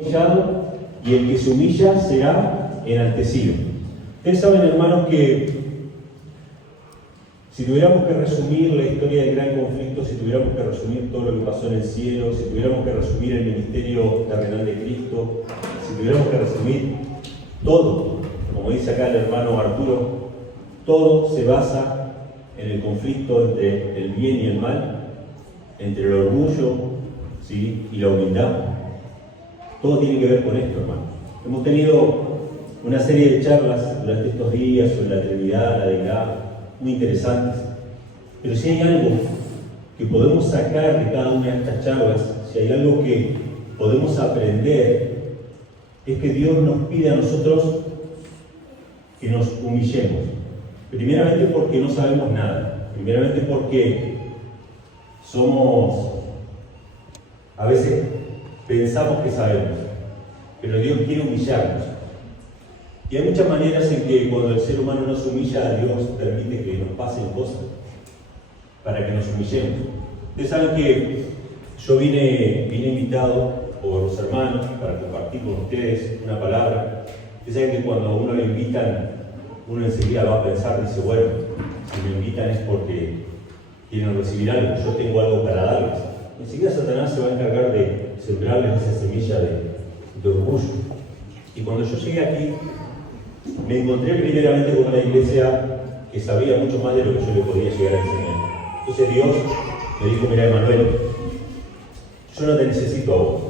humillado y el que se humilla será enaltecido. Ustedes saben, hermanos, que si tuviéramos que resumir la historia del gran conflicto, si tuviéramos que resumir todo lo que pasó en el cielo, si tuviéramos que resumir el ministerio terrenal de Cristo, si tuviéramos que resumir todo, como dice acá el hermano Arturo, todo se basa en el conflicto entre el bien y el mal, entre el orgullo, ¿sí?, y la humildad. Todo tiene que ver con esto, hermano. Hemos tenido una serie de charlas durante estos días sobre la Trinidad, la deidad, muy interesantes. Pero si hay algo que podemos sacar de cada una de estas charlas, si hay algo que podemos aprender, es que Dios nos pide a nosotros que nos humillemos. Primeramente porque no sabemos nada. Primeramente porque a veces pensamos que sabemos, pero Dios quiere humillarnos. Y hay muchas maneras en que cuando el ser humano no se humilla, Dios permite que nos pasen cosas para que nos humillemos. Ustedes saben que yo vine invitado por los hermanos para compartir con ustedes una palabra. Ustedes saben que cuando a uno le invitan, uno enseguida va a pensar, dice, bueno, si me invitan es porque quieren recibir algo, yo tengo algo para darles. Enseguida Satanás se va a encargar de sembrarles esa semilla de orgullo. Y cuando yo llegué aquí, me encontré primeramente con una iglesia que sabía mucho más de lo que yo le podía llegar a enseñar. Entonces Dios me dijo, mira, Emanuel, yo no te necesito a vos.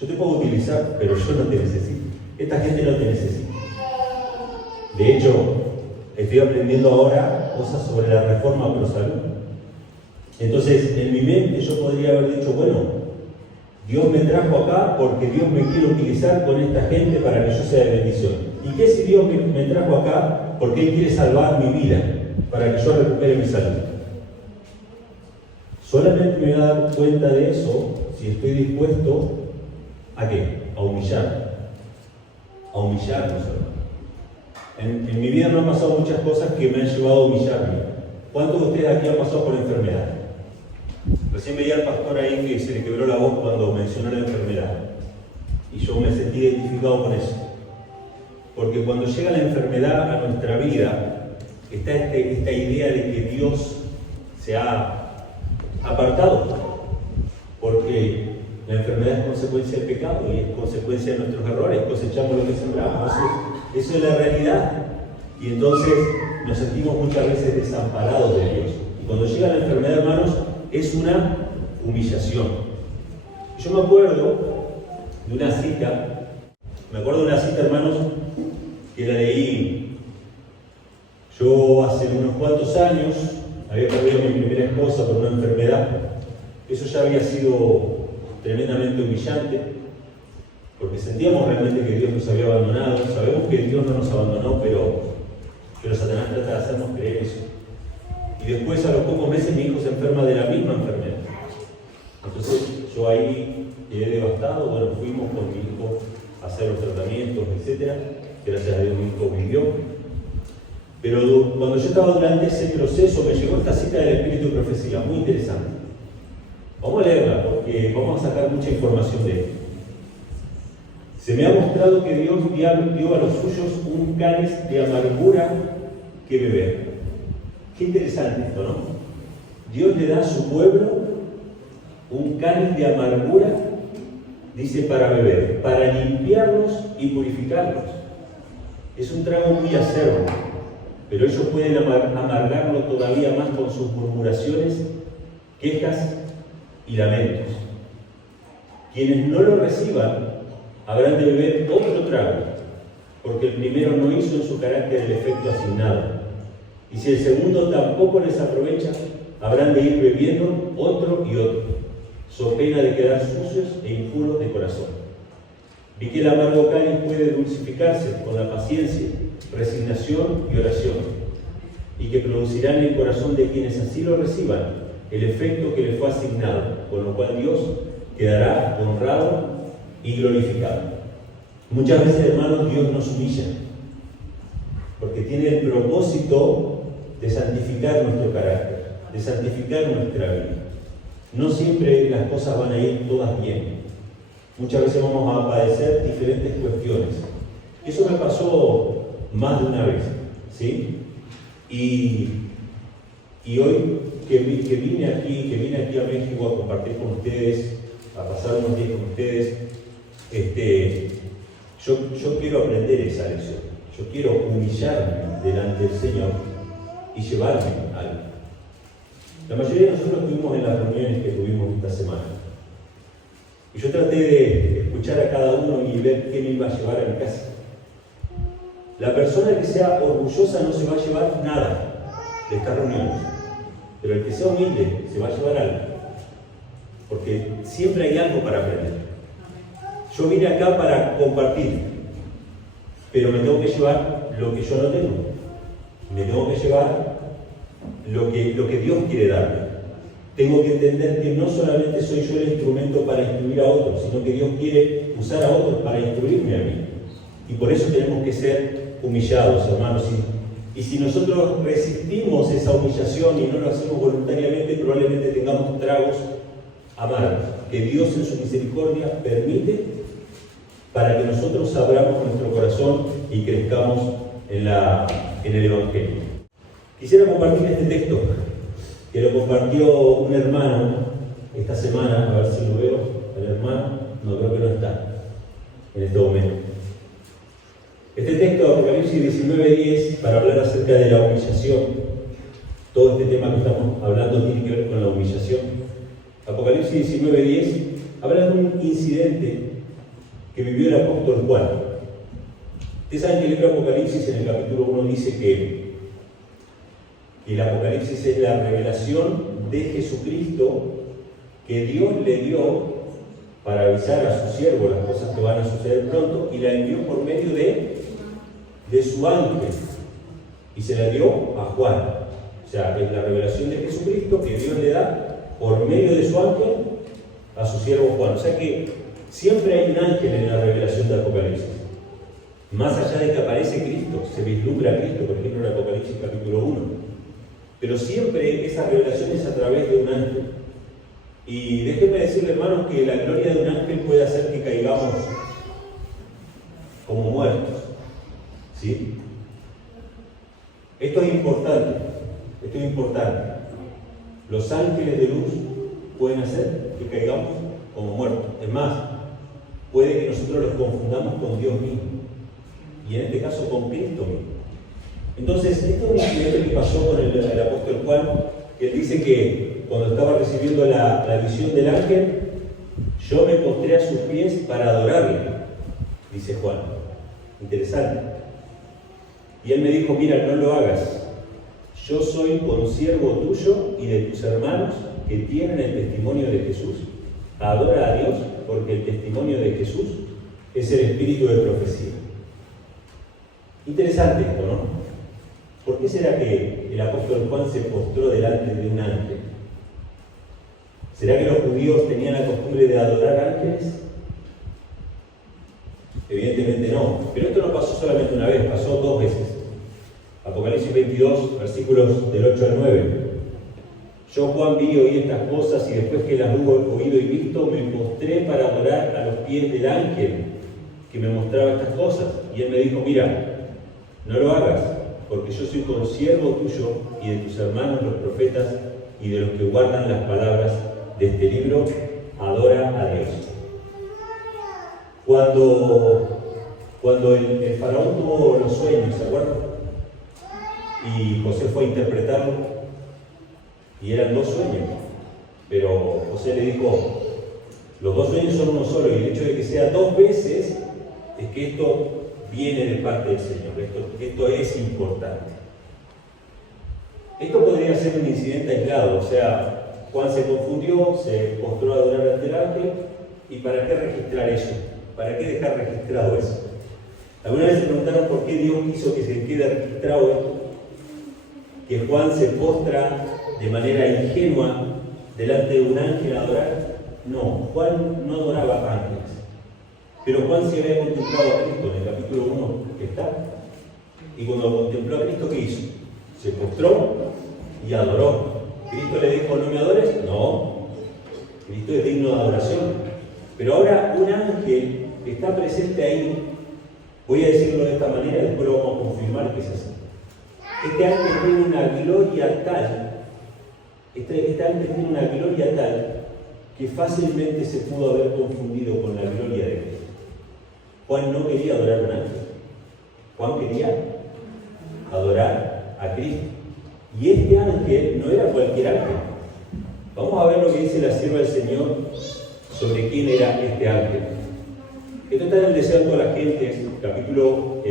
Yo te puedo utilizar, pero yo no te necesito. Esta gente no te necesita. De hecho, estoy aprendiendo ahora cosas sobre la reforma pro salud. Entonces, en mi mente yo podría haber dicho, bueno, Dios me trajo acá porque Dios me quiere utilizar con esta gente para que yo sea de bendición. ¿Y qué si Dios me trajo acá porque Él quiere salvar mi vida, para que yo recupere mi salud? Solamente me voy a dar cuenta de eso si estoy dispuesto ¿a qué? A humillar. A humillarnos, hermano. En mi vida no han pasado muchas cosas que me han llevado a humillarme. ¿Cuántos de ustedes aquí han pasado por enfermedad? Recién veía al pastor ahí que se le quebró la voz cuando mencionó la enfermedad. Y yo me sentí identificado con eso. Porque cuando llega la enfermedad a nuestra vida, está esta idea de que Dios se ha apartado. Porque la enfermedad es consecuencia del pecado y es consecuencia de nuestros errores. Cosechamos lo que sembramos. Eso es la realidad. Y entonces nos sentimos muchas veces desamparados de Dios. Y cuando llega la enfermedad, hermanos, es una humillación. Yo me acuerdo de una cita, hermanos, que la leí yo hace unos cuantos años. Había perdido a mi primera esposa por una enfermedad. Eso ya había sido tremendamente humillante, porque sentíamos realmente que Dios nos había abandonado. Sabemos que Dios no nos abandonó, pero Satanás trata de hacernos creer eso. Y después, a los pocos meses, mi hijo se enferma de la misma enfermedad. Entonces, yo ahí quedé devastado. Bueno, fuimos con mi hijo a hacer los tratamientos, etc. Gracias a Dios mi hijo vivió. Pero cuando yo estaba durante ese proceso, me llegó esta cita del Espíritu de Profecía, muy interesante. Vamos a leerla, porque vamos a sacar mucha información de esto. Se me ha mostrado que Dios dio a los suyos un cáliz de amargura que beber. Qué interesante esto, ¿no? Dios le da a su pueblo un cáliz de amargura, dice, para beber, para limpiarlos y purificarlos. Es un trago muy acerbo, pero ellos pueden amargarlo todavía más con sus murmuraciones, quejas y lamentos. Quienes no lo reciban habrán de beber otro trago, porque el primero no hizo en su carácter el efecto asignado. Y si el segundo tampoco les aprovecha, habrán de ir bebiendo otro y otro, so pena de quedar sucios e impuros de corazón. Vi que el amargo cáliz puede dulcificarse con la paciencia, resignación y oración, y que producirá en el corazón de quienes así lo reciban el efecto que les fue asignado, con lo cual Dios quedará honrado y glorificado. Muchas veces, hermanos, Dios nos humilla, porque tiene el propósito de santificar nuestro carácter, de santificar nuestra vida. No siempre las cosas van a ir todas bien. muchas veces vamos a padecer diferentes cuestiones. Eso me pasó más de una vez, ¿sí? Y hoy que vine aquí a México a compartir con ustedes, a pasar unos días con ustedes, yo quiero aprender esa lección. Yo quiero humillarme delante del Señor y llevarme algo. La mayoría de nosotros estuvimos en las reuniones que tuvimos esta semana. Y yo traté de escuchar a cada uno y ver qué me iba a llevar a mi casa. La persona que sea orgullosa no se va a llevar nada de estas reuniones. Pero el que sea humilde se va a llevar algo. Porque siempre hay algo para aprender. Yo vine acá para compartir, pero me tengo que llevar lo que yo no tengo. Me tengo que llevar lo que Dios quiere darme. Tengo que entender que no solamente soy yo el instrumento para instruir a otros, sino que Dios quiere usar a otros para instruirme a mí. Y por eso tenemos que ser humillados, hermanos. Y si nosotros resistimos esa humillación y no lo hacemos voluntariamente, probablemente tengamos tragos amargos que Dios en su misericordia permite para que nosotros abramos nuestro corazón y crezcamos en el Evangelio. Quisiera compartir este texto que lo compartió un hermano esta semana, a ver si lo veo, el hermano, no creo que no está en este momento. Este texto de Apocalipsis 19:10, para hablar acerca de la humillación, todo este tema que estamos hablando tiene que ver con la humillación. Apocalipsis 19:10 habla de un incidente que vivió el apóstol Juan. Ustedes saben que el libro de Apocalipsis en el capítulo 1 dice que el Apocalipsis es la revelación de Jesucristo que Dios le dio para avisar a su siervo las cosas que van a suceder pronto, y la envió por medio de su ángel y se la dio a Juan. O sea, es la revelación de Jesucristo que Dios le da por medio de su ángel a su siervo Juan. O sea que siempre hay un ángel en la revelación de Apocalipsis. Más allá de que aparece Cristo, se vislumbra a Cristo, por ejemplo en Apocalipsis capítulo 1. Pero siempre esa revelación es a través de un ángel. Y déjenme decirle, hermanos, que la gloria de un ángel puede hacer que caigamos como muertos. ¿Sí? Esto es importante. Los ángeles de luz pueden hacer que caigamos como muertos. Es más, puede que nosotros los confundamos con Dios mismo. Y en este caso con Cristo mismo. Entonces, esto es un incidente que pasó con el apóstol Juan, que él dice que cuando estaba recibiendo la visión del ángel, yo me postré a sus pies para adorarle, dice Juan. Interesante. Y él me dijo, mira, no lo hagas. Yo soy consiervo tuyo y de tus hermanos que tienen el testimonio de Jesús. Adora a Dios, porque el testimonio de Jesús es el espíritu de profecía. Interesante esto, ¿no? ¿Por qué será que el apóstol Juan se postró delante de un ángel? ¿Será que los judíos tenían la costumbre de adorar ángeles? Evidentemente no. Pero esto no pasó solamente una vez, pasó dos veces. Apocalipsis 22, versículos del 8 al 9. Yo, Juan, vi y oí estas cosas, y después que las hubo oído y visto, me postré para adorar a los pies del ángel que me mostraba estas cosas. Y él me dijo, mira, no lo hagas, porque yo soy consiervo tuyo y de tus hermanos los profetas y de los que guardan las palabras de este libro. Adora a Dios. Cuando el faraón tuvo los sueños, ¿se acuerdan? Y José fue a interpretarlo, y eran dos sueños, pero José le dijo, los dos sueños son uno solo, y el hecho de que sea dos veces es que esto viene de parte del Señor, esto es importante. Esto podría ser un incidente aislado, o sea, Juan se confundió, se postró a adorar ante el ángel, ¿y para qué registrar eso? ¿Para qué dejar registrado eso? ¿Alguna vez se preguntaron por qué Dios quiso que se quede registrado esto? Que Juan se postra de manera ingenua delante de un ángel a adorar. No, Juan no adoraba ángeles. Pero Juan sí había contemplado a Cristo en el capítulo 1 que está. Y cuando contempló a Cristo, ¿qué hizo? Se postró y adoró. ¿Cristo le dijo, no me adores? No. Cristo es digno de adoración. Pero ahora un ángel está presente ahí. Voy a decirlo de esta manera, después lo vamos a confirmar que es así. Este ángel tiene una gloria tal, este ángel tiene una gloria tal que fácilmente se pudo haber confundido con la gloria de Cristo. Juan no quería adorar a un ángel. Juan quería adorar a Cristo. Y este ángel no era cualquier ángel. Vamos a ver lo que dice la sierva del Señor sobre quién era este ángel. Esto está en el Deseo de todas las gentes, capítulo,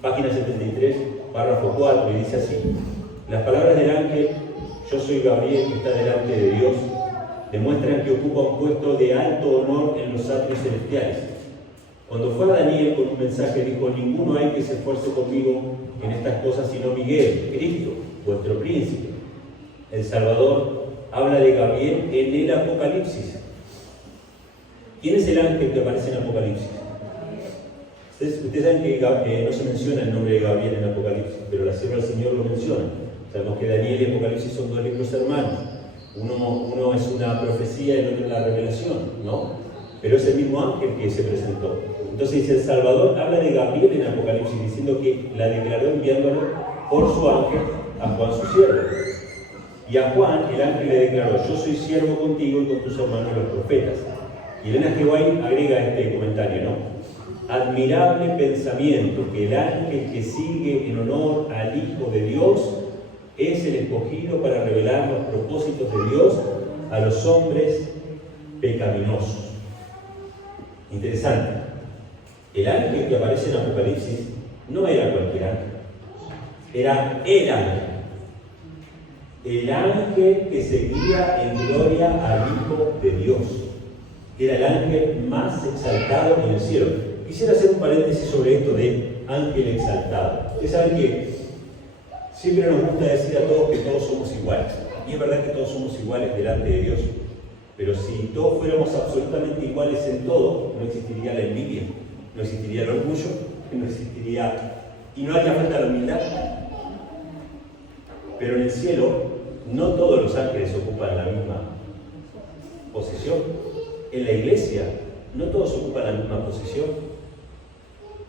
página 73, párrafo 4, y dice así: las palabras del ángel, yo soy Gabriel, que está delante de Dios, demuestran que ocupa un puesto de alto honor en los atrios celestiales. Cuando fue a Daniel con un mensaje, dijo: ninguno hay que se esfuerce conmigo en estas cosas, sino Miguel, Cristo, vuestro príncipe. El Salvador habla de Gabriel en el Apocalipsis. ¿Quién es el ángel que aparece en Apocalipsis? Ustedes saben que no se menciona el nombre de Gabriel en Apocalipsis, pero la sierva del Señor lo menciona. Sabemos que Daniel y Apocalipsis son dos libros hermanos. Uno es una profecía y el otro es la revelación, ¿no? Pero es el mismo ángel que se presentó. Entonces dice: el Salvador habla de Gabriel en Apocalipsis, diciendo que la declaró enviándolo por su ángel a Juan su siervo. Y a Juan el ángel le declaró: yo soy siervo contigo y con tus hermanos los profetas. Y Elena G. White agrega este comentario, ¿no? Admirable pensamiento que el ángel que sigue en honor al Hijo de Dios es el escogido para revelar los propósitos de Dios a los hombres pecaminosos. Interesante. El ángel que aparece en Apocalipsis no era cualquier ángel, era el ángel. El ángel que seguía en gloria al Hijo de Dios. Era el ángel más exaltado en el cielo. Quisiera hacer un paréntesis sobre esto de ángel exaltado. Ustedes saben que siempre nos gusta decir a todos que todos somos iguales. Y es verdad que todos somos iguales delante de Dios. Pero si todos fuéramos absolutamente iguales en todo, no existiría la envidia, no existiría el orgullo, no existiría, y no haría falta la humildad. Pero en el cielo, no todos los ángeles ocupan la misma posición. En la iglesia, no todos ocupan la misma posición.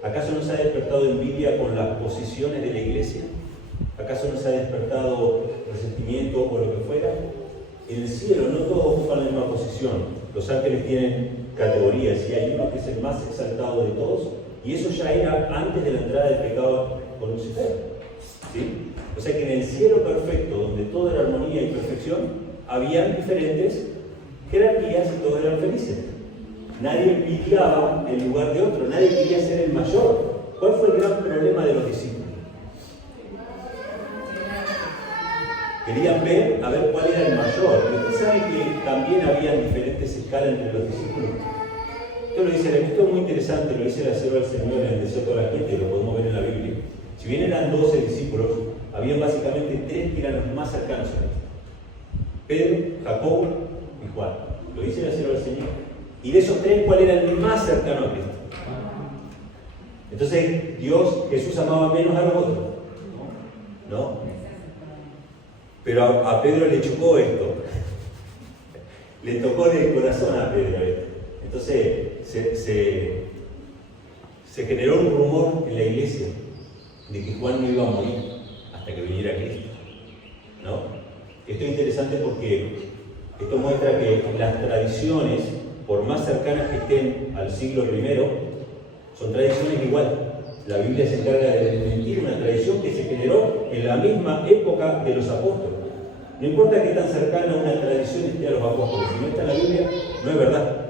¿Acaso no se ha despertado envidia con las posiciones de la iglesia? ¿Acaso no se ha despertado resentimiento o lo que fuera? En el cielo no todos ocupan la misma posición. Los ángeles tienen categorías y hay uno que es el más exaltado de todos, y eso ya era antes de la entrada del pecado con Lucifer. ¿Sí? O sea que en el cielo perfecto, donde todo era armonía y perfección, habían diferentes jerarquías y todos eran felices. Nadie envidiaba el lugar de otro, nadie quería ser el mayor. ¿Cuál fue el gran problema de los discípulos? Querían ver a ver cuál era el mayor. Y ustedes saben que también había diferentes escalas entre los discípulos. Esto lo dice, esto es muy interesante, lo dice la sierva del Señor en el Deseo de toda la gente, lo podemos ver en la Biblia. Si bien eran 12 discípulos, habían básicamente 3 que eran los más cercanos a él: Pedro, Jacobo y Juan. Lo dice la sierva del Señor. Y de esos 3, ¿cuál era el más cercano a Cristo? Entonces, Jesús amaba menos a los otros, ¿no? Pero a Pedro le chocó esto. Le tocó en el corazón a Pedro esto. Entonces, se generó un rumor en la iglesia de que Juan no iba a morir hasta que viniera Cristo, ¿no? Esto es interesante porque esto muestra que las tradiciones, por más cercanas que estén al siglo I, son tradiciones igual. La Biblia se encarga de desmentir una tradición que se generó en la misma época de los apóstoles. No importa qué tan cercana una tradición esté a los apóstoles, si no está en la Biblia, no es verdad.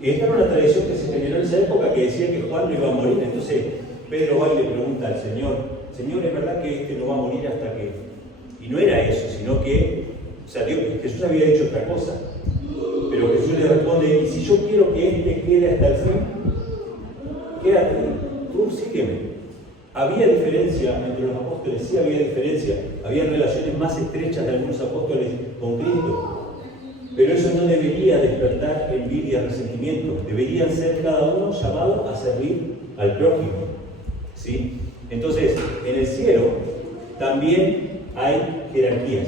Y esta era una tradición que se generó en esa época que decía que Juan no iba a morir. Entonces Pedro va y le pregunta al Señor: Señor, ¿es verdad que este no va a morir hasta que...? Y no era eso, sino que, Jesús había dicho otra cosa. Pero Jesús le responde: ¿y si yo quiero que este quede hasta el fin? Quédate, tú sígueme. Había diferencia entre los apóstoles, sí había diferencia. Había relaciones más estrechas de algunos apóstoles con Cristo. Pero eso no debería despertar envidia, resentimiento. Deberían ser cada uno llamados a servir al prójimo. ¿Sí? Entonces, en el cielo también hay jerarquías.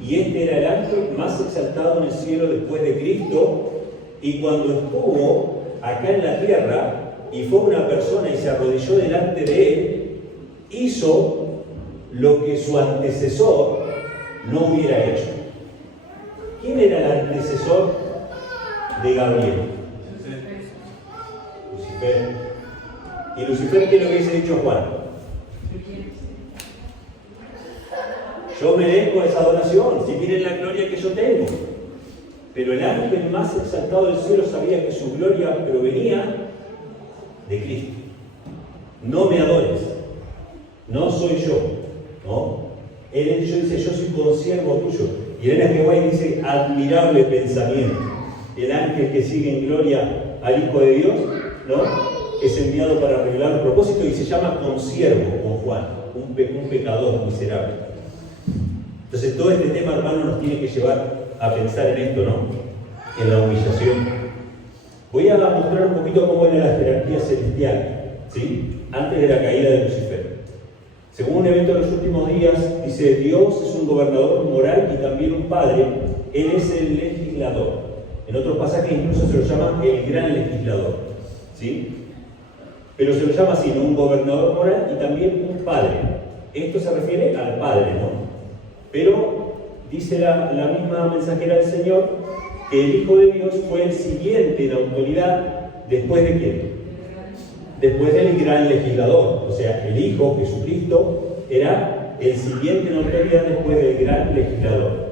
Y este era el ángel más exaltado en el cielo después de Cristo, y cuando estuvo acá en la tierra y fue una persona y se arrodilló delante de él, hizo lo que su antecesor no hubiera hecho. ¿Quién era el antecesor de Gabriel? Lucifer. ¿Y Lucifer qué es lo que hubiese dicho Juan? Yo merezco esa adoración, si tienen la gloria que yo tengo. Pero el ángel más exaltado del cielo sabía que su gloria provenía de Cristo. No me adores, no soy yo, ¿no? Él dice, yo soy consiervo tuyo. Y Elena G. White dice, admirable pensamiento. El ángel que sigue en gloria al Hijo de Dios, ¿no? Es enviado para revelar un propósito y se llama consiervo con Juan, un pecador miserable. Entonces todo este tema, hermano, nos tiene que llevar a pensar en esto, ¿no? En la humillación. Voy a mostrar un poquito cómo era la jerarquía celestial, ¿sí? Antes de la caída de Lucifer. Según un evento de los últimos días, dice, Dios es un gobernador moral y también un padre. Él es el legislador. En otros pasajes incluso se lo llama el gran legislador, ¿sí? Pero se lo llama así, ¿no? Un gobernador moral y también un padre. Esto se refiere al padre, ¿no? Pero dice la misma mensajera del Señor que el Hijo de Dios fue el siguiente en autoridad después de quién? Después del gran legislador. O sea, el Hijo, Jesucristo, era el siguiente en autoridad después del gran legislador.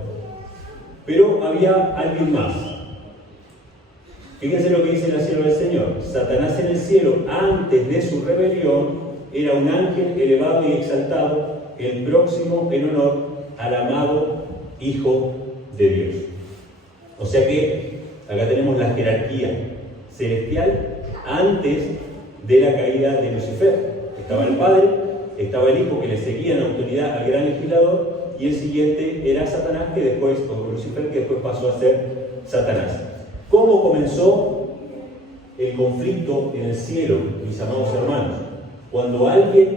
Pero había alguien más. Fíjense lo que dice la sierva del Señor. Satanás en el cielo, antes de su rebelión, era un ángel elevado y exaltado, el próximo en honor al amado Hijo de Dios. O sea que acá tenemos la jerarquía celestial antes de la caída de Lucifer. Estaba el Padre, estaba el Hijo que le seguía en autoridad al gran legislador, y el siguiente era Satanás, que después, o Lucifer, que después pasó a ser Satanás. ¿Cómo comenzó el conflicto en el cielo, mis amados hermanos? Cuando alguien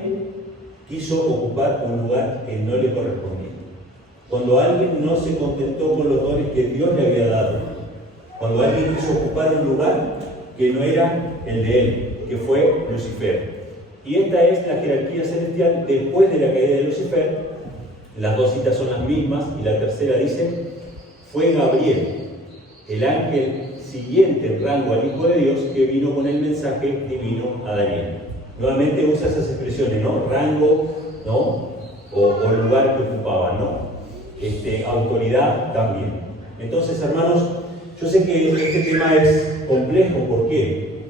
quiso ocupar un lugar que no le correspondía. Cuando alguien no se contentó con los dones que Dios le había dado. Cuando alguien quiso ocupar un lugar que no era el de él, que fue Lucifer. Y esta es la jerarquía celestial después de la caída de Lucifer. Las dos citas son las mismas, y la tercera dice, fue Gabriel, el ángel siguiente en rango al Hijo de Dios, que vino con el mensaje divino a Daniel. Nuevamente usa esas expresiones, ¿no? Rango, ¿no? O lugar que ocupaba, ¿no? Autoridad también. Entonces, hermanos, yo sé que este tema es complejo. ¿Por qué?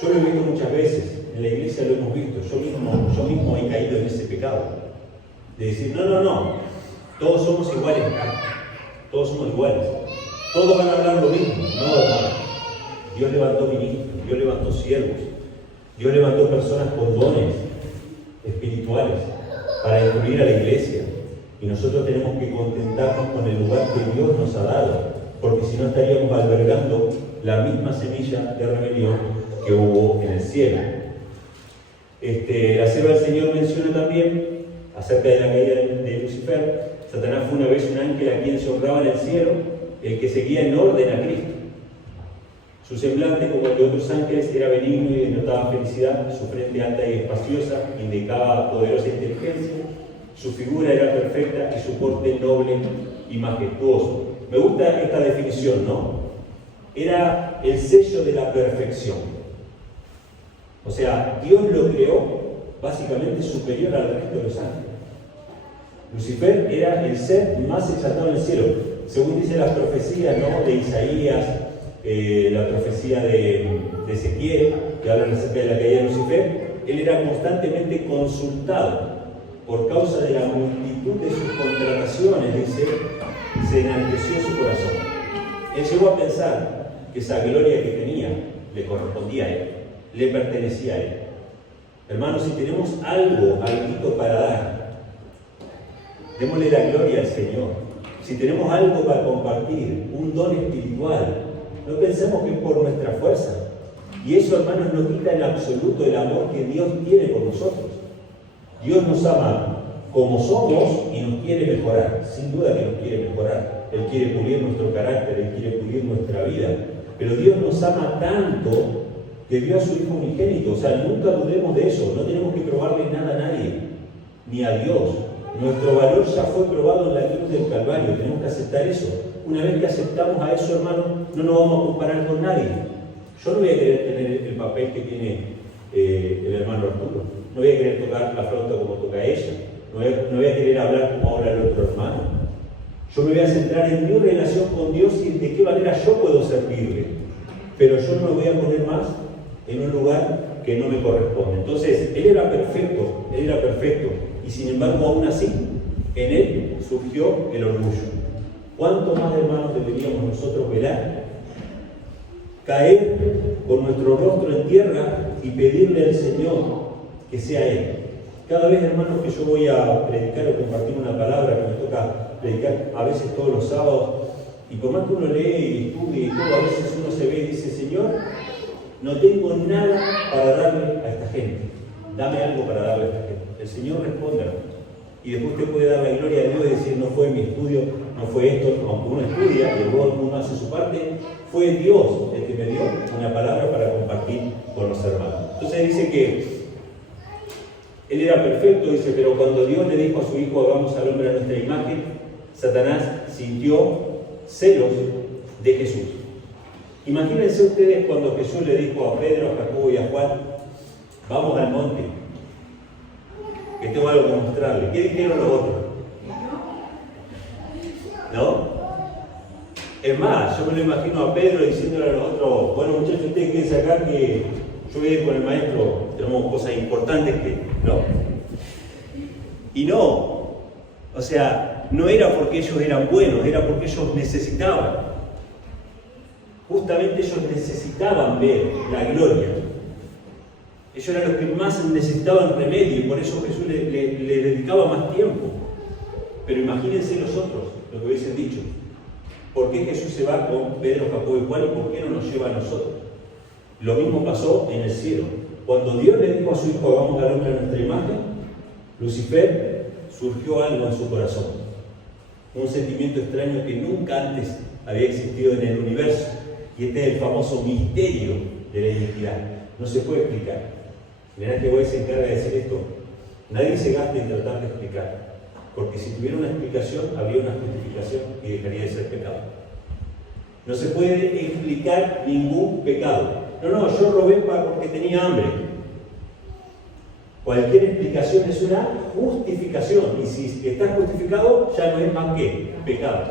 Yo lo he visto muchas veces, en la iglesia lo hemos visto, yo mismo he caído en ese pecado. De decir, no, todos somos iguales acá, todos somos iguales, todos van a hablar lo mismo. No, hermano. Dios levantó ministros, Dios levantó siervos, Dios levantó personas con dones espirituales para incluir a la iglesia. Y nosotros tenemos que contentarnos con el lugar que Dios nos ha dado, porque si no estaríamos albergando la misma semilla de rebelión que hubo en el cielo. La sierva del Señor menciona también acerca de la caída de Lucifer. Satanás fue una vez un ángel a quien se honraba en el cielo, el que seguía en orden a Cristo. Su semblante, como el de otros ángeles, era benigno y denotaba felicidad. Su frente alta y espaciosa indicaba poderosa inteligencia. Su figura era perfecta y su porte noble y majestuoso. Me gusta esta definición, ¿no? Era el sello de la perfección. O sea, Dios lo creó básicamente superior al resto de los ángeles. Lucifer era el ser más exaltado en el cielo. Según dicen las profecías, ¿no? De Isaías, la profecía de Ezequiel, que hablan acerca de la caída de Lucifer, él era constantemente consultado. Por causa de la multitud de sus contrataciones, dice, se enalteció su corazón. Él llegó a pensar que esa gloria que tenía le correspondía a él, le pertenecía a él. Hermanos, si tenemos algo para dar, démosle la gloria al Señor. Si tenemos algo para compartir, un don espiritual, no pensemos que es por nuestra fuerza. Y eso, hermanos, no quita en absoluto el amor que Dios tiene por nosotros. Dios nos ama como somos y nos quiere mejorar. Sin duda que nos quiere mejorar. Él quiere pulir nuestro carácter, Él quiere pulir nuestra vida. pero Dios nos ama tanto que dio a su Hijo unigénito. O sea, nunca dudemos de eso. No tenemos que probarle nada a nadie, ni a Dios. Nuestro valor ya fue probado en la cruz del Calvario. Tenemos que aceptar eso. Una vez que aceptamos a eso, hermano, no nos vamos a comparar con nadie. Yo no voy a querer tener el papel que tiene el hermano Arturo. No voy a querer tocar la flauta como toca ella. No voy a querer hablar como habla el otro hermano. Yo me voy a centrar en mi relación con Dios y de qué manera yo puedo servirle. Pero yo no me voy a poner más en un lugar que no me corresponde. Entonces, Él era perfecto, y sin embargo, aún así, en Él surgió el orgullo. ¿Cuánto más, hermanos, deberíamos nosotros velar? Caer con nuestro rostro en tierra y pedirle al Señor que sea Él. Cada vez, hermanos, que yo voy a predicar o compartir una palabra que me toca predicar a veces todos los sábados, y por más que uno lee y estudia y todo, a veces uno se ve y dice: Señor, no tengo nada para darle a esta gente, dame algo para darle a esta gente. El Señor responde, y después usted puede dar la gloria a Dios y decir: no fue mi estudio, no fue esto, aunque uno estudia y luego uno hace su parte, fue Dios el que me dio una palabra para compartir con los hermanos. Entonces dice que Él era perfecto, dice, pero cuando Dios le dijo a su Hijo: hagamos al hombre a nuestra imagen, Satanás sintió celos de Jesús. Imagínense ustedes cuando Jesús le dijo a Pedro, a Jacobo y a Juan: vamos al monte, que tengo algo que mostrarle. ¿Qué dijeron los otros? ¿No? Es más, yo me lo imagino a Pedro diciéndole a los otros: bueno, muchachos, ustedes quédense acá que yo voy a ir con el maestro, tenemos cosas importantes que... ¿no? Y no, o sea, no era porque ellos eran buenos, era porque ellos necesitaban. Justamente ellos necesitaban ver la gloria. Ellos eran los que más necesitaban remedio y por eso Jesús le dedicaba más tiempo. Pero imagínense los otros, lo que hubiesen dicho: ¿por qué Jesús se va con Pedro, Jacobo y Juan y por qué no nos lleva a nosotros? Lo mismo pasó en el cielo. Cuando Dios le dijo a su Hijo: hagamos al hombre a nuestra imagen, Lucifer surgió algo en su corazón. Un sentimiento extraño que nunca antes había existido en el universo. Y este es el famoso misterio de la iniquidad. No se puede explicar. Mirá que Boy se encarga de decir esto. Nadie se gasta en tratar de explicar. Porque si tuviera una explicación, habría una justificación y dejaría de ser pecado. No se puede explicar ningún pecado. No, yo robé porque tenía hambre. Cualquier explicación es una justificación. Y si está justificado, ya no es más que pecado.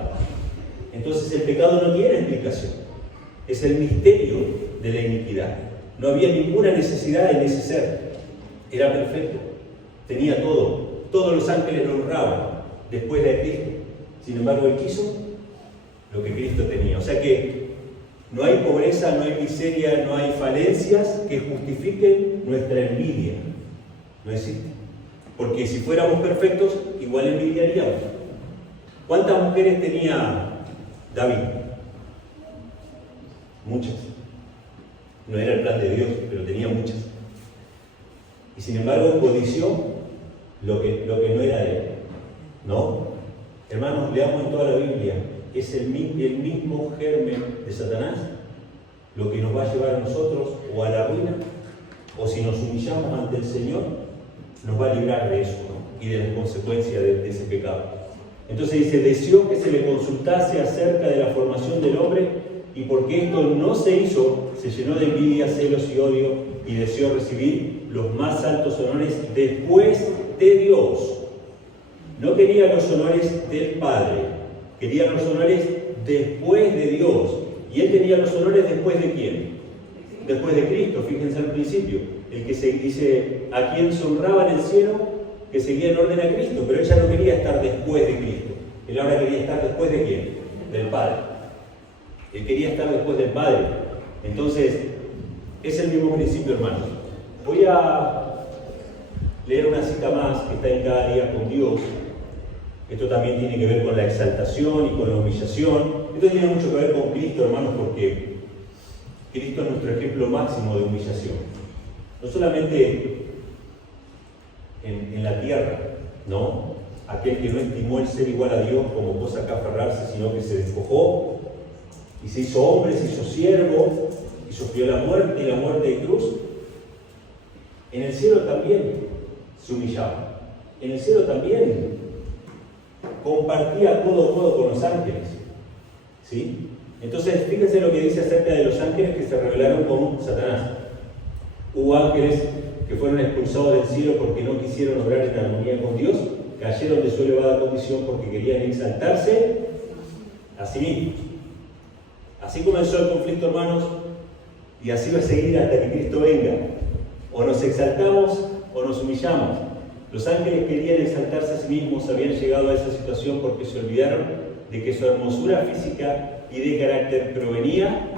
Entonces el pecado no tiene explicación. Es el misterio de la iniquidad. No había ninguna necesidad en ese ser. Era perfecto. Tenía todo. Todos los ángeles lo honraban después de Cristo. Sin embargo, Él quiso lo que Cristo tenía. O sea que no hay pobreza, no hay miseria, no hay falencias que justifiquen nuestra envidia. No existe. Porque si fuéramos perfectos, igual envidiaríamos. ¿Cuántas mujeres tenía David? Muchas. No era el plan de Dios, pero tenía muchas. Y sin embargo, codició lo que no era de él. ¿No? Hermanos, leamos en toda la Biblia. Es el mismo germen de Satanás lo que nos va a llevar a nosotros o a la ruina, o si nos humillamos ante el Señor, nos va a librar de eso, ¿no? Y de las consecuencias de ese pecado. Entonces dice: deseó que se le consultase acerca de la formación del hombre, y porque esto no se hizo, se llenó de envidia, celos y odio, y deseó recibir los más altos honores después de Dios. No quería los honores del Padre, quería los honores después de Dios. ¿Y él tenía los honores después de quién? Después de Cristo. Fíjense al principio, el que se dice: a quien se honraba en el cielo, que seguía en orden a Cristo. Pero ella no quería estar después de Cristo. Él ahora quería estar después de quién? Del Padre. Él quería estar después del Padre. Entonces, es el mismo principio, hermanos. Voy a leer una cita más que está en Cada Día con Dios. Esto también tiene que ver con la exaltación y con la humillación. Esto tiene mucho que ver con Cristo, hermanos, porque Cristo es nuestro ejemplo máximo de humillación. No solamente en la tierra, ¿no? Aquel que no estimó el ser igual a Dios como cosa que aferrarse, sino que se despojó y se hizo hombre, se hizo siervo, y sufrió la muerte y la muerte de cruz, en el cielo también se humillaba. En el cielo también compartía codo a codo con los ángeles. ¿Sí? Entonces, fíjense lo que dice acerca de los ángeles que se rebelaron con Satanás. Hubo ángeles que fueron expulsados del cielo porque no quisieron obrar en armonía con Dios, cayeron de su elevada condición porque querían exaltarse a sí mismos. Así comenzó el conflicto, hermanos, y así va a seguir hasta que Cristo venga. O nos exaltamos o nos humillamos. Los ángeles querían exaltarse a sí mismos, habían llegado a esa situación porque se olvidaron de que su hermosura física y de carácter provenía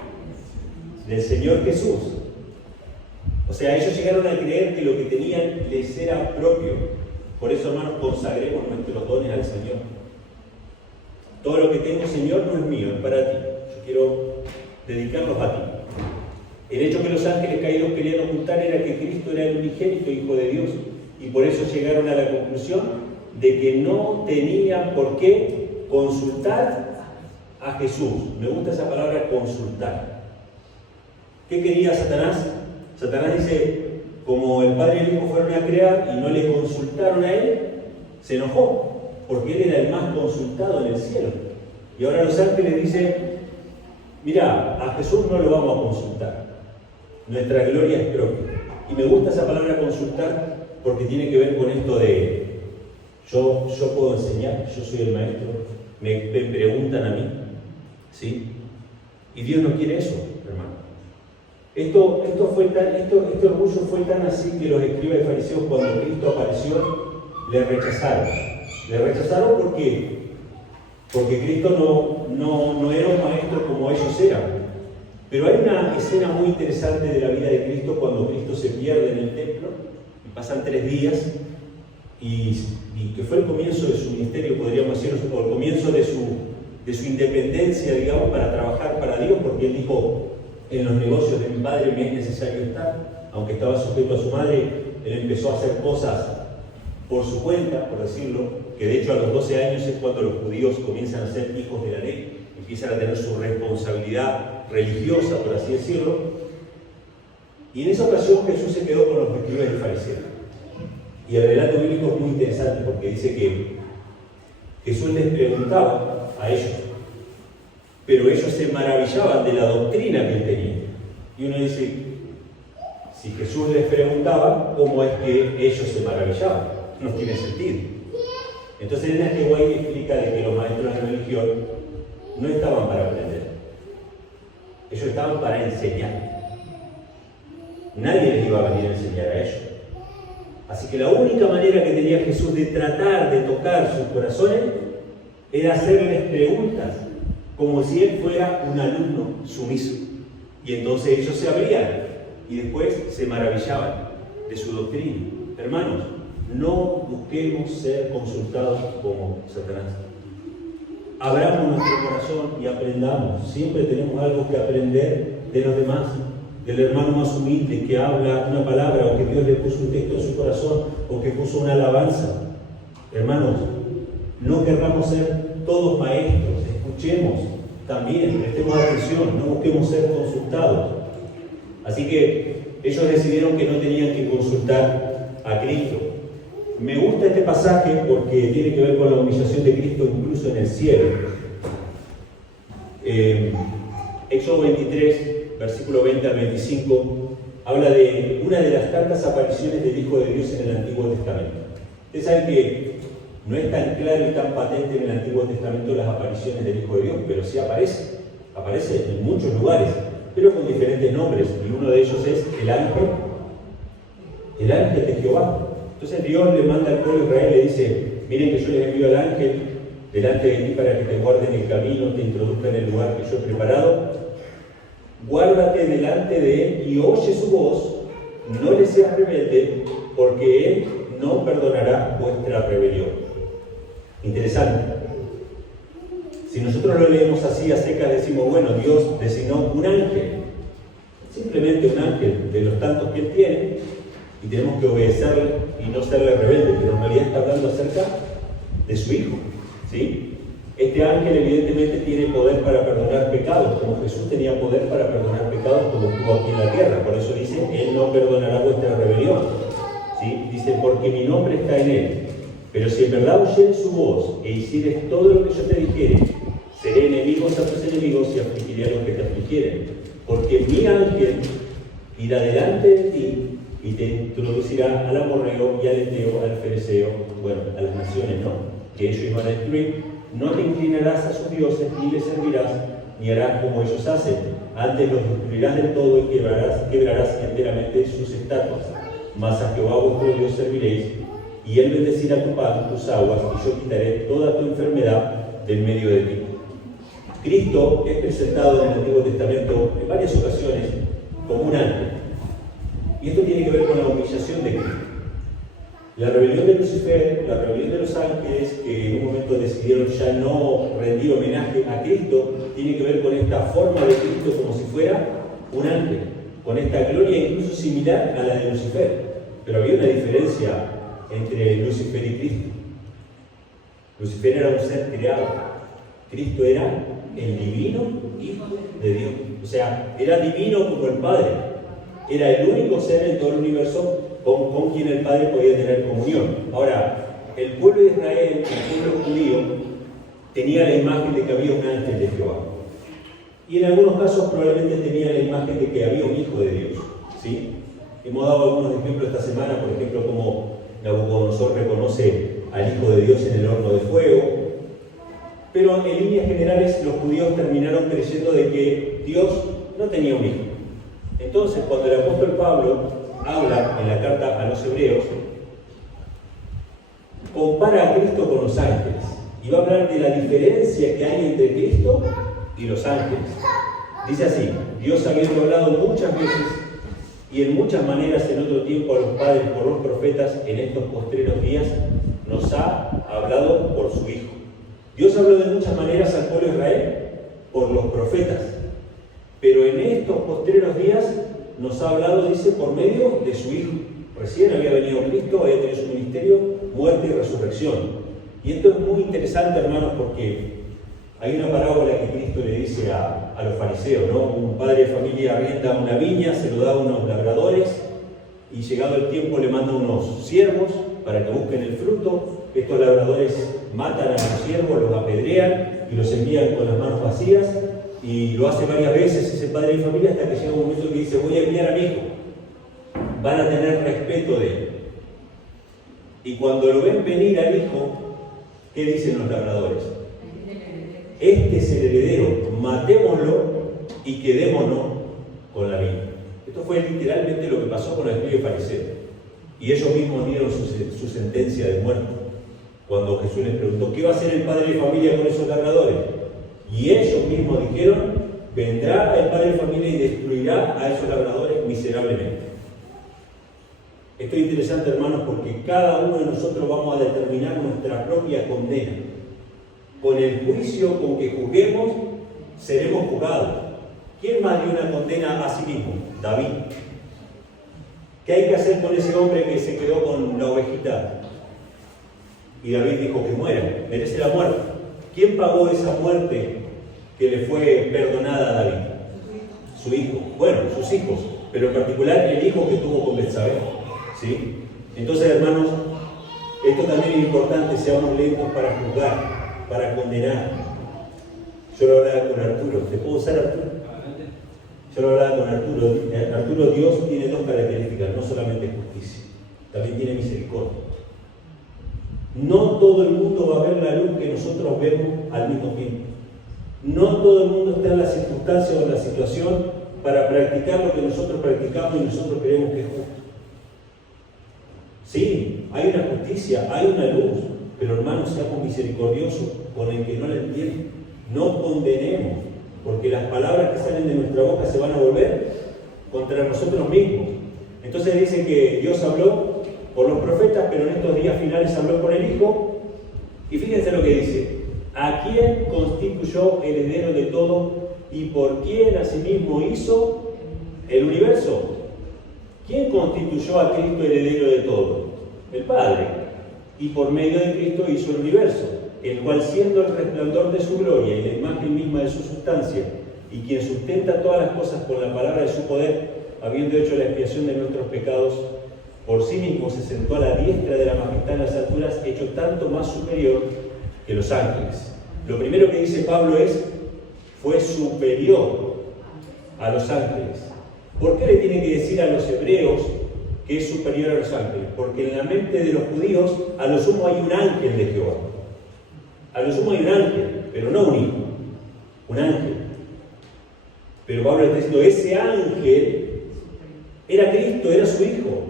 del Señor Jesús. O sea, ellos llegaron a creer que lo que tenían les era propio. Por eso, hermanos, consagremos nuestros dones al Señor. Todo lo que tengo, Señor, no es mío, es para ti. Yo quiero dedicarlos a ti. El hecho que los ángeles caídos querían ocultar era que Cristo era el unigénito Hijo de Dios, y por eso llegaron a la conclusión de que no tenían por qué consultar a Jesús. Me gusta esa palabra, consultar. ¿Qué quería Satanás? Satanás dice, como el Padre y el Hijo fueron a crear y no le consultaron a él, se enojó, porque él era el más consultado en el cielo. Y ahora los ángeles dicen, mira, a Jesús no lo vamos a consultar, nuestra gloria es propia. Y me gusta esa palabra consultar porque tiene que ver con esto de yo puedo enseñar, yo soy el maestro, me preguntan a mí, ¿sí? Y Dios no quiere eso, hermano. Este orgullo fue tan así que los escribas y fariseos, cuando Cristo apareció, le rechazaron. Le rechazaron ¿por qué? Porque Cristo no era un maestro como ellos eran. Pero hay una escena muy interesante de la vida de Cristo cuando Cristo se pierde en el templo y pasan 3 días y que fue el comienzo de su ministerio, podríamos decir, o el comienzo de su independencia, digamos, para trabajar para Dios, porque él dijo, en los negocios de mi padre me es necesario estar. Aunque estaba sujeto a su madre, él empezó a hacer cosas por su cuenta, por decirlo, que de hecho a los 12 años es cuando los judíos comienzan a ser hijos de la ley, empiezan a tener su responsabilidad religiosa, por así decirlo. Y en esa ocasión Jesús se quedó con los escribas y fariseos. Y el relato bíblico es muy interesante porque dice que Jesús les preguntaba a ellos, pero ellos se maravillaban de la doctrina que él tenía. Y uno dice, si Jesús les preguntaba, ¿cómo es que ellos se maravillaban? No tiene sentido. Entonces en este guay explica de que los maestros de religión no estaban para aprender. Ellos estaban para enseñar. Nadie les iba a venir a enseñar a ellos. Así que la única manera que tenía Jesús de tratar de tocar sus corazones era hacerles preguntas, como si él fuera un alumno sumiso. Y entonces ellos se abrían y después se maravillaban de su doctrina. Hermanos, no busquemos ser consultados como Satanás. Abramos nuestro corazón y aprendamos. Siempre tenemos algo que aprender de los demás, del hermano más humilde que habla una palabra, o que Dios le puso un texto en su corazón, o que puso una alabanza. Hermanos, no querramos ser todos maestros. Escuchemos también, prestemos atención, no busquemos ser consultados. Así que ellos decidieron que no tenían que consultar a Cristo. Me gusta este pasaje porque tiene que ver con la humillación de Cristo incluso en el cielo. Éxodo 23, versículo 20 al 25, habla de una de las tantas apariciones del Hijo de Dios en el Antiguo Testamento. Ustedes saben que no es tan claro y tan patente en el Antiguo Testamento las apariciones del Hijo de Dios, pero sí aparece en muchos lugares, pero con diferentes nombres, y uno de ellos es el ángel de Jehová. Entonces Dios le manda al pueblo de Israel y le dice, miren que yo les envío al ángel delante de ti para que te guarde en el camino, te introduzca en el lugar que yo he preparado. Guárdate delante de él y oye su voz, no le seas rebelde, porque él no perdonará vuestra rebelión. Interesante. Si nosotros lo leemos así a secas, decimos, bueno, Dios designó un ángel, simplemente un ángel de los tantos que él tiene, y tenemos que obedecerle y no serle rebelde, pero en realidad está hablando acerca de su Hijo, ¿sí? Este ángel evidentemente tiene poder para perdonar pecados, como Jesús tenía poder para perdonar pecados cuando estuvo aquí en la tierra. Por eso dice, Él no perdonará vuestra rebelión. ¿Sí? Dice, porque mi nombre está en Él. Pero si en verdad oyeres su voz e hicieres todo lo que yo te dijere, seré enemigos a tus enemigos y afligiré a los que te afligieren. Porque mi ángel irá delante de ti y te introducirá al amorreo y al eteo, al fereceo, bueno, a las naciones, ¿no? Que ellos iban a destruir. No te inclinarás a sus dioses, ni les servirás, ni harás como ellos hacen. Antes los destruirás del todo y quebrarás enteramente sus estatuas. Mas a Jehová vuestro Dios serviréis, y Él bendecirá tu pan, tus aguas, y yo quitaré toda tu enfermedad del medio de ti. Cristo es presentado en el Antiguo Testamento en varias ocasiones como un ángel. Y esto tiene que ver con la humillación de Cristo. La rebelión de Lucifer, la rebelión de los ángeles, que en un momento decidieron ya no rendir homenaje a Cristo, tiene que ver con esta forma de Cristo como si fuera un ángel, con esta gloria incluso similar a la de Lucifer. Pero había una diferencia entre Lucifer y Cristo. Lucifer era un ser creado, Cristo era el divino Hijo de Dios. O sea, era divino como el Padre. Era el único ser en todo el universo con quien el Padre podía tener comunión. Ahora, el pueblo de Israel, el pueblo judío, tenía la imagen de que había un ángel de Jehová. Y en algunos casos probablemente tenía la imagen de que había un Hijo de Dios. ¿Sí? Hemos dado algunos ejemplos esta semana, por ejemplo, como Nabucodonosor reconoce al Hijo de Dios en el horno de fuego. Pero en líneas generales los judíos terminaron creyendo de que Dios no tenía un hijo. Entonces, cuando el apóstol Pablo habla en la carta a los hebreos, compara a Cristo con los ángeles y va a hablar de la diferencia que hay entre Cristo y los ángeles. Dice así: Dios, habiendo hablado muchas veces y en muchas maneras en otro tiempo a los padres por los profetas, en estos postreros días nos ha hablado por su Hijo. Dios habló de muchas maneras al pueblo de Israel por los profetas, pero en estos postreros días nos ha hablado, dice, por medio de su Hijo. Recién había venido Cristo, había tenido su ministerio, muerte y resurrección. Y esto es muy interesante, hermanos, porque hay una parábola que Cristo le dice a los fariseos, ¿no? Un padre de familia arrienda una viña, se lo da a unos labradores, y llegado el tiempo le manda unos siervos para que busquen el fruto. Estos labradores matan a los siervos, los apedrean y los envían con las manos vacías. Y lo hace varias veces ese padre de familia hasta que llega un momento que dice: voy a enviar a mi hijo. Van a tener respeto de él. Y cuando lo ven venir al hijo, ¿qué dicen los labradores? Este es el heredero, matémoslo y quedémonos con la vida. Esto fue literalmente lo que pasó con el escriba fariseo. Y ellos mismos dieron su sentencia de muerte. Cuando Jesús les preguntó: ¿qué va a hacer el padre de familia con esos labradores? Y ellos mismos dijeron: vendrá el padre de familia y destruirá a esos labradores miserablemente. Esto es interesante, hermanos, porque cada uno de nosotros vamos a determinar nuestra propia condena. Con el juicio con que juzguemos, seremos juzgados. ¿Quién más dio una condena a sí mismo? David. ¿Qué hay que hacer con ese hombre que se quedó con la ovejita? Y David dijo que muera, merece la muerte. ¿Quién pagó esa muerte que le fue perdonada a David? Su hijo. Bueno, sus hijos, pero en particular el hijo que tuvo con Betsabé. ¿Sí? Entonces, hermanos, esto también es importante, seamos lentos para juzgar, para condenar. Yo lo hablaba con Arturo. ¿Te puedo usar, Arturo? Yo lo hablaba con Arturo. Arturo, Dios tiene dos características, no solamente justicia, también tiene misericordia. No todo el mundo va a ver la luz que nosotros vemos al mismo tiempo. No todo el mundo está en la circunstancia o en la situación para practicar lo que nosotros practicamos y nosotros creemos que es justo. Sí, hay una justicia, hay una luz, pero hermanos, seamos misericordiosos con el que no la entiende. No condenemos, porque las palabras que salen de nuestra boca se van a volver contra nosotros mismos. Entonces dice que Dios habló por los profetas, pero en estos días finales habló por el Hijo. Y fíjense lo que dice: ¿a quién constituyó heredero de todo y por quién asimismo hizo el universo? ¿Quién constituyó a Cristo heredero de todo? El Padre. Y por medio de Cristo hizo el universo. el cual siendo el resplandor de su gloria y la imagen misma de su sustancia, y quien sustenta todas las cosas con la palabra de su poder, habiendo hecho la expiación de nuestros pecados, por sí mismo se sentó a la diestra de la majestad en las alturas, hecho tanto más superior que los ángeles. Lo primero que dice Pablo es, fue superior a los ángeles. ¿Por qué le tiene que decir a los hebreos que es superior a los ángeles? Porque en la mente de los judíos, a lo sumo hay un ángel de Jehová. A lo sumo hay un ángel, pero no un hijo, un ángel. Pero Pablo está diciendo, ese ángel era Cristo, era su hijo,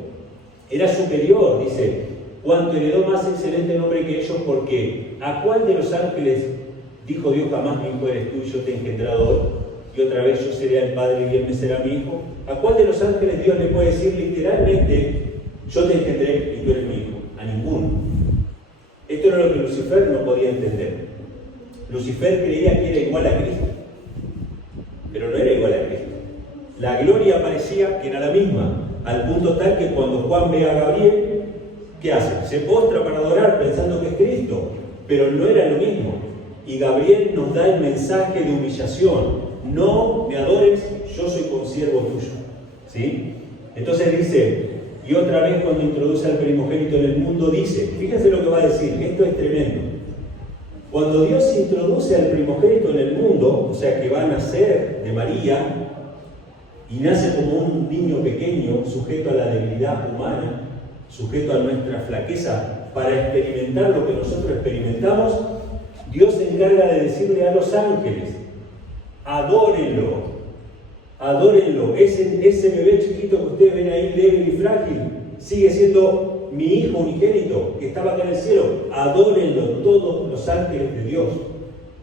era superior, dice, cuanto heredó más excelente nombre que ellos, porque ¿a cuál de los ángeles dijo Dios jamás mi hijo eres tú y yo te he engendrado hoy? Y otra vez yo seré el padre y él me será mi hijo. ¿A cuál de los ángeles Dios le puede decir literalmente, yo te engendré y tú eres mi hijo? A ninguno. Esto era lo que Lucifer no podía entender. Lucifer creía que era igual a Cristo, pero no era igual a Cristo. La gloria parecía que era la misma, al punto tal que cuando Juan ve a Gabriel, ¿qué hace? Se postra para adorar pensando que es Cristo, pero no era lo mismo. Y Gabriel nos da el mensaje de humillación. No me adores, yo soy consiervo tuyo. ¿Sí? Entonces dice, y otra vez cuando introduce al primogénito en el mundo, dice, fíjense lo que va a decir, esto es tremendo. Cuando Dios introduce al primogénito en el mundo, o sea que va a nacer de María, y nace como un niño pequeño, sujeto a la debilidad humana, sujeto a nuestra flaqueza, para experimentar lo que nosotros experimentamos, Dios se encarga de decirle a los ángeles, adórenlo, adórenlo. Ese bebé chiquito que ustedes ven ahí, débil y frágil, sigue siendo mi hijo unigénito, que estaba acá en el cielo. Adórenlo todos los ángeles de Dios.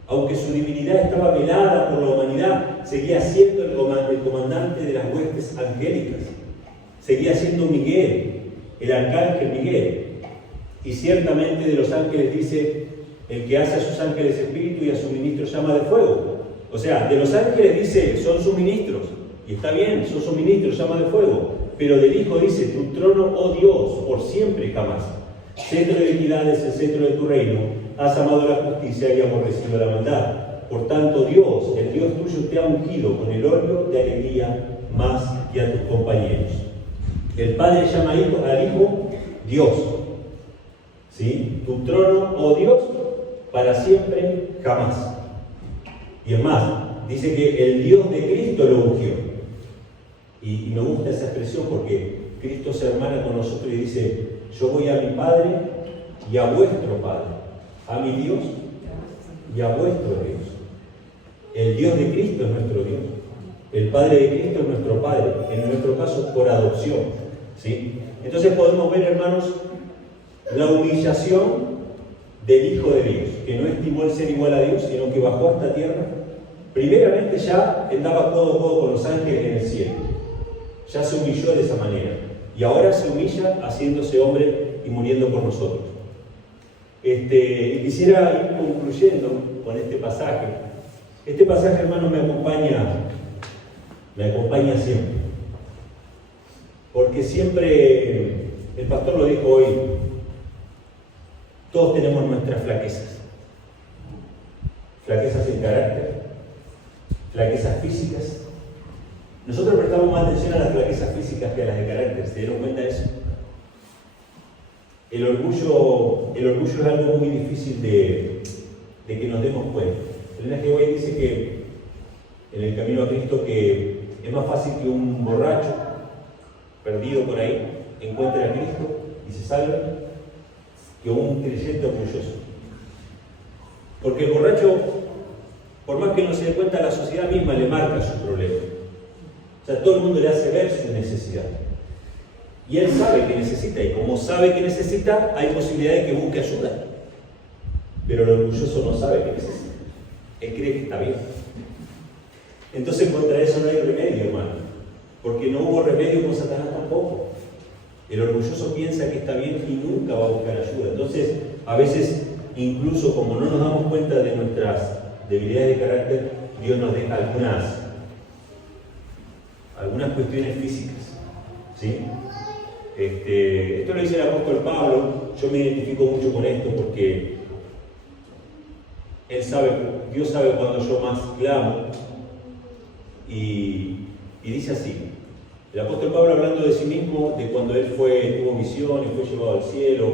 Aunque su divinidad estaba velada por la humanidad, seguía siendo el comandante de las huestes angélicas. Seguía siendo Miguel, el arcángel Miguel. Y ciertamente de los ángeles dice, el que hace a sus ángeles espíritu y a sus ministros llama de fuego. O sea, de los ángeles dice, son sus ministros. Y está bien, son sus ministros, llama de fuego. Pero del Hijo dice, tu trono, oh Dios, por siempre y jamás. Cetro de equidad es el cetro de tu reino. Has amado la justicia y aborrecido la maldad. Por tanto, Dios, el Dios tuyo, te ha ungido con el óleo de alegría más que a tus compañeros. El Padre llama al Hijo Dios. ¿Sí? Tu trono, oh Dios, para siempre, jamás. Y es más, dice que el Dios de Cristo lo ungió. Y me gusta esa expresión porque Cristo se hermana con nosotros y dice, yo voy a mi Padre y a vuestro Padre, a mi Dios y a vuestro Dios. El Dios de Cristo es nuestro Dios. El Padre de Cristo es nuestro Padre, en nuestro caso por adopción. ¿Sí? Entonces podemos ver, hermanos, la humillación del Hijo de Dios, que no estimó el ser igual a Dios, sino que bajó a esta tierra. Primeramente ya andaba codo a codo con los ángeles en el cielo. Ya se humilló de esa manera. Y ahora se humilla haciéndose hombre y muriendo por nosotros. Quisiera ir concluyendo con este pasaje. Este pasaje, hermano, me acompaña siempre. Porque siempre, el pastor lo dijo hoy, todos tenemos nuestras flaquezas. Flaquezas en carácter, flaquezas físicas. Nosotros prestamos más atención a las flaquezas físicas que a las de carácter. ¿Se dieron cuenta de eso? El orgullo es algo muy difícil de que nos demos cuenta. El G. White dice que en el camino a Cristo que es más fácil que un borracho perdido por ahí encuentre a Cristo y se salve que un creyente orgulloso. Porque el borracho, por más que no se dé cuenta, la sociedad misma le marca su problema. O sea, todo el mundo le hace ver su necesidad. Y él sabe que necesita, y como sabe que necesita, hay posibilidad de que busque ayuda. Pero el orgulloso no sabe que necesita. Él cree que está bien. Entonces contra eso no hay remedio, hermano. Porque no hubo remedio con Satanás tampoco. El orgulloso piensa que está bien y nunca va a buscar ayuda. Entonces, a veces, incluso como no nos damos cuenta de nuestras debilidades de carácter, Dios nos deja algunas cuestiones físicas. ¿Sí? Esto lo dice el apóstol Pablo. Yo me identifico mucho con esto porque Dios sabe cuando yo más clamo. Y dice así, el apóstol Pablo, hablando de sí mismo, de cuando él tuvo visiones, fue llevado al cielo,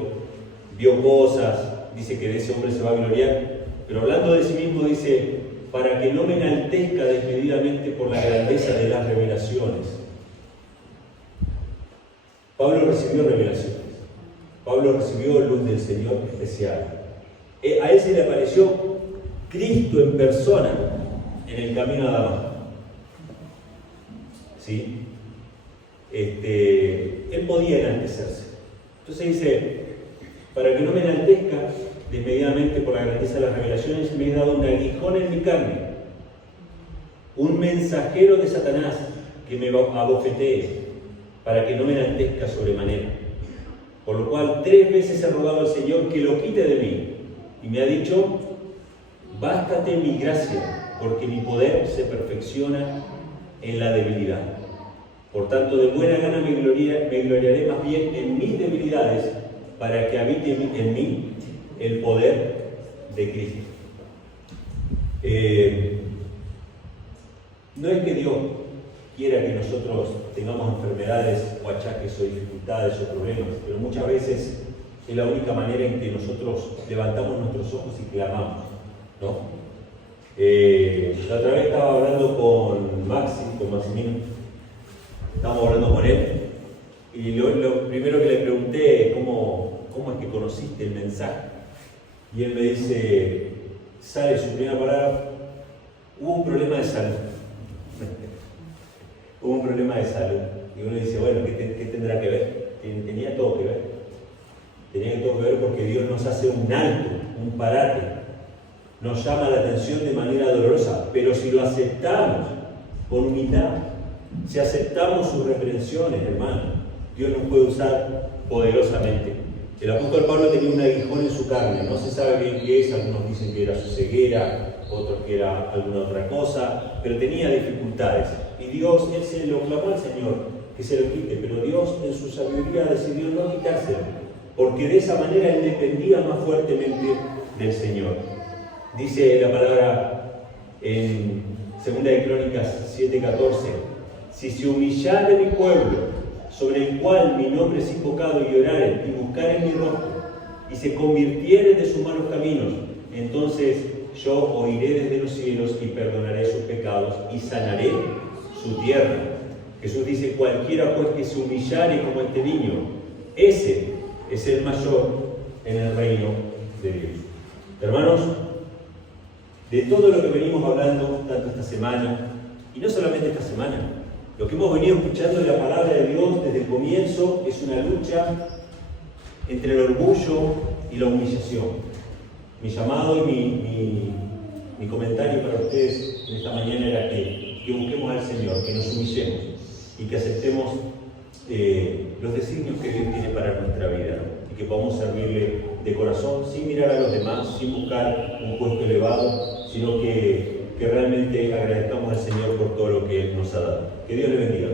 vio cosas, dice que de ese hombre se va a gloriar, pero hablando de sí mismo dice, para que no me enaltezca desmedidamente por la grandeza de las revelaciones. Pablo recibió revelaciones, Pablo recibió luz del Señor especial. A él se le apareció Cristo en persona en el camino a Damasco. ¿Sí? Él podía enaltecerse. Entonces dice, para que no me enaltezca desmedidamente por la grandeza de las revelaciones, me he dado un aguijón en mi carne, un mensajero de Satanás que me abofetee, para que no me enaltezca sobremanera. Por lo cual 3 veces he rogado al Señor que lo quite de mí, y me ha dicho, bástate mi gracia, porque mi poder se perfecciona en la debilidad. Por tanto, de buena gana me gloriaré más bien en mis debilidades, para que habite en mí el poder de Cristo. No es que Dios quiera que nosotros tengamos enfermedades o achaques o dificultades o problemas, pero muchas veces es la única manera en que nosotros levantamos nuestros ojos y clamamos, ¿no? La otra vez estaba hablando con Maximino, estábamos hablando con él, y lo primero que le pregunté es ¿cómo es que conociste el mensaje? Y él me dice, sale su primera palabra, hubo un problema de salud. Hubo un problema de salud. Y uno dice, bueno, ¿qué tendrá que ver? Tenía todo que ver. Tenía todo que ver porque Dios nos hace un alto, un parate. Nos llama la atención de manera dolorosa, pero si lo aceptamos con humildad, si aceptamos sus reprensiones, hermano, Dios nos puede usar poderosamente. El apóstol Pablo tenía un aguijón en su carne, no se sabe bien qué es, algunos dicen que era su ceguera, otros que era alguna otra cosa, pero tenía dificultades. Y Dios, él se lo clamó al Señor que se lo quite, pero Dios en su sabiduría decidió no quitárselo, porque de esa manera él dependía más fuertemente del Señor. Dice la palabra en 2 de Crónicas 7:14, si se humillare mi pueblo, sobre el cual mi nombre es invocado, y oraren y buscaren mi rostro, y se convirtieren de sus malos caminos, entonces yo oiré desde los cielos y perdonaré sus pecados y sanaré su tierra. Jesús dice, cualquiera pues que se humillare como este niño, ese es el mayor en el reino de Dios. Hermanos, de todo lo que venimos hablando tanto esta semana, y no solamente esta semana, lo que hemos venido escuchando de la palabra de Dios desde el comienzo es una lucha entre el orgullo y la humillación. Mi llamado y mi comentario para ustedes en esta mañana era que busquemos al Señor, que nos humillemos y que aceptemos los designios que Dios tiene para nuestra vida, ¿no? Y que podamos servirle de corazón, sin mirar a los demás, sin buscar un puesto elevado, sino que realmente agradezcamos al Señor por todo lo que Él nos ha dado. Que Dios le bendiga.